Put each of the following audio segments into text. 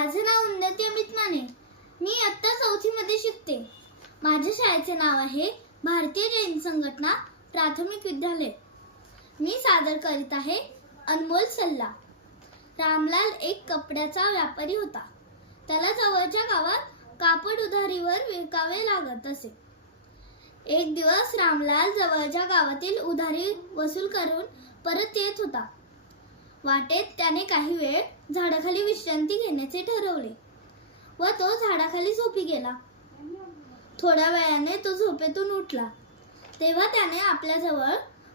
माझे नाव उन्नती अमित माने. मी इयत्ता 4थी मध्ये शिकते. माझ्या शाळेचे नाव आहे भारतीय जैन संघटना प्राथमिक विद्यालय. मी सादर करीत आहे अनमोल सल्ला. रामलाल एक कपड्याचा व्यापारी होता. त्याला जवळच्या गावात कापड उधारीवर विकावे लागत असे. एक दिवस रामलाल जवळच्या गावातील उधारी वसूल करून परत येत होता. वाटेत त्याने काही वेळ झाडाखाली विश्रांती घेण्याचे ठरवले व तो झाडाखाली झोपी गेला. थोड्या वेळाने तो झोपेतून उठला तेव्हा त्याने आपल्याजवळ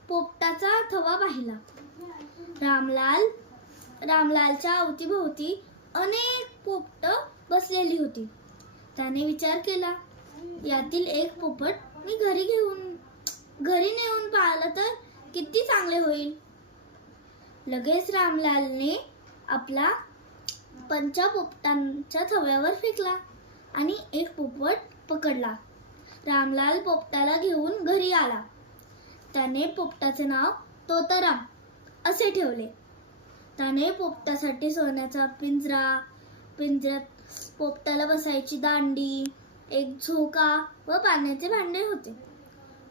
पोपटाचा थवा पाहिला. रामलालच्या अवतीभोवती अनेक पोपट बसलेली होती. त्याने विचार केला, यातील एक पोपट मी घरी नेऊन पाहिलं तर किती चांगले होईल. लगेच रामलालने आपला पंचा पोपटांच्या थव्यावर फेकला आणि एक पोपट पकडला. रामलाल पोपटाला घेऊन घरी आला. त्याने पोपटाचे नाव तोताराम असे ठेवले. त्याने पोपटासाठी सोन्याचा पिंजऱ्यात पोपटाला बसायची दांडी, एक झोका व पाण्याचे भांडे होते.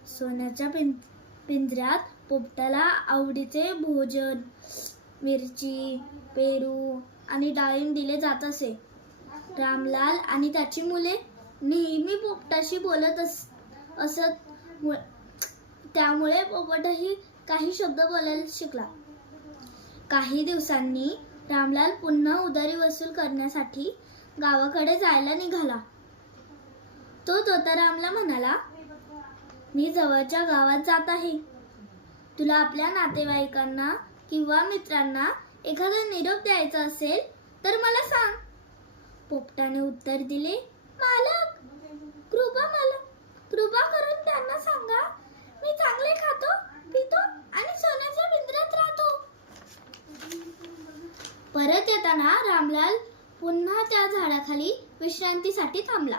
सोन्याच्या पिंजऱ्यात पोपटाला आवडीचे भोजन, मिरची, पेरू आणि डाळिंब दिले जात असे. रामलाल आणि त्याची मुले नेहमी पोपटाशी बोलत असत. त्यामुळे पोपटही काही शब्द बोलायला शिकला. काही दिवसांनी रामलाल पुन्हा उधारी वसूल करण्यासाठी गावाकडे जायला निघाला. तो तोतारामला म्हणाला, मी जवळच्या गावात जात आहे. तुला आपल्या नातेवाईकांना किंवा मित्रांना एखादा निरोप द्यायचा असेल तर मला सांग. पोपटाने उत्तर दिले, मालक, कृपा करून त्यांना सांगा, मी चांगले खातो, पितो आणि सोन्याच्या पिंजऱ्यात राहतो. परत येताना रामलाल पुन्हा त्या झाडाखाली विश्रांतीसाठी थांबला.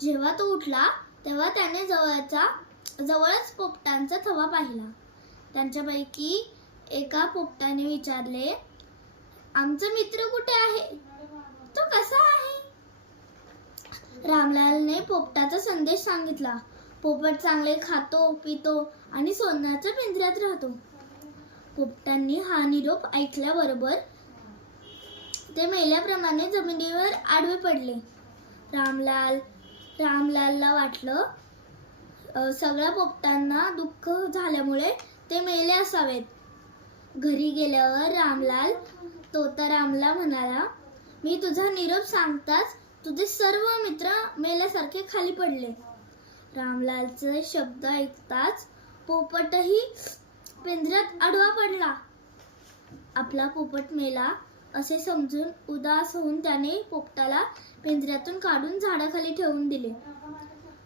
जेव्हा तो उठला तेव्हा त्याने जवळच पोपटांचा थवा पाहिला. त्यांच्यापैकी एका पोपटाने विचारले, आमचा मित्र कुठे आहे? तो कसा आहे? रामलालने पोपटाचा संदेश सांगितला. पोपट चांगले खातो, पितो आणि सोन्याच्या पिंजऱ्यात राहतो. पोपटांनी हा निरोप ऐकल्याबरोबर ते मेल्याप्रमाणे जमिनीवर आडवे पडले. रामलालला वाटलं सगळ्या पोपटांना दुःख झाल्यामुळे ते मेले असावेत. घरी गेल्यावर रामलाल तोतारामला म्हणाला, मी तुझा निरोप सांगताच तुझे सर्व मित्र मेल्यासारखे खाली पडले. रामलालचे शब्द ऐकताच पोपटही पिंजऱ्यात आडवा पडला. आपला पोपट मेला असे समजून उदास होऊन त्याने पोपटाला पिंजऱ्यातून काढून झाडाखाली ठेवून दिले.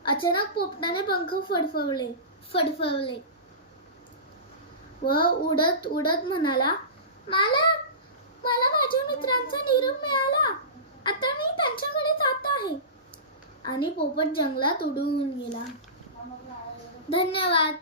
अचानक पोपटाने पंख फडफडले व उडत उडत म्हणाला, मालक, मला माझ्या मित्रांचा निरोप मिळाला. आता मी त्यांच्याकडे जात आहे. आणि पोपट जंगलात उडून गेला. धन्यवाद.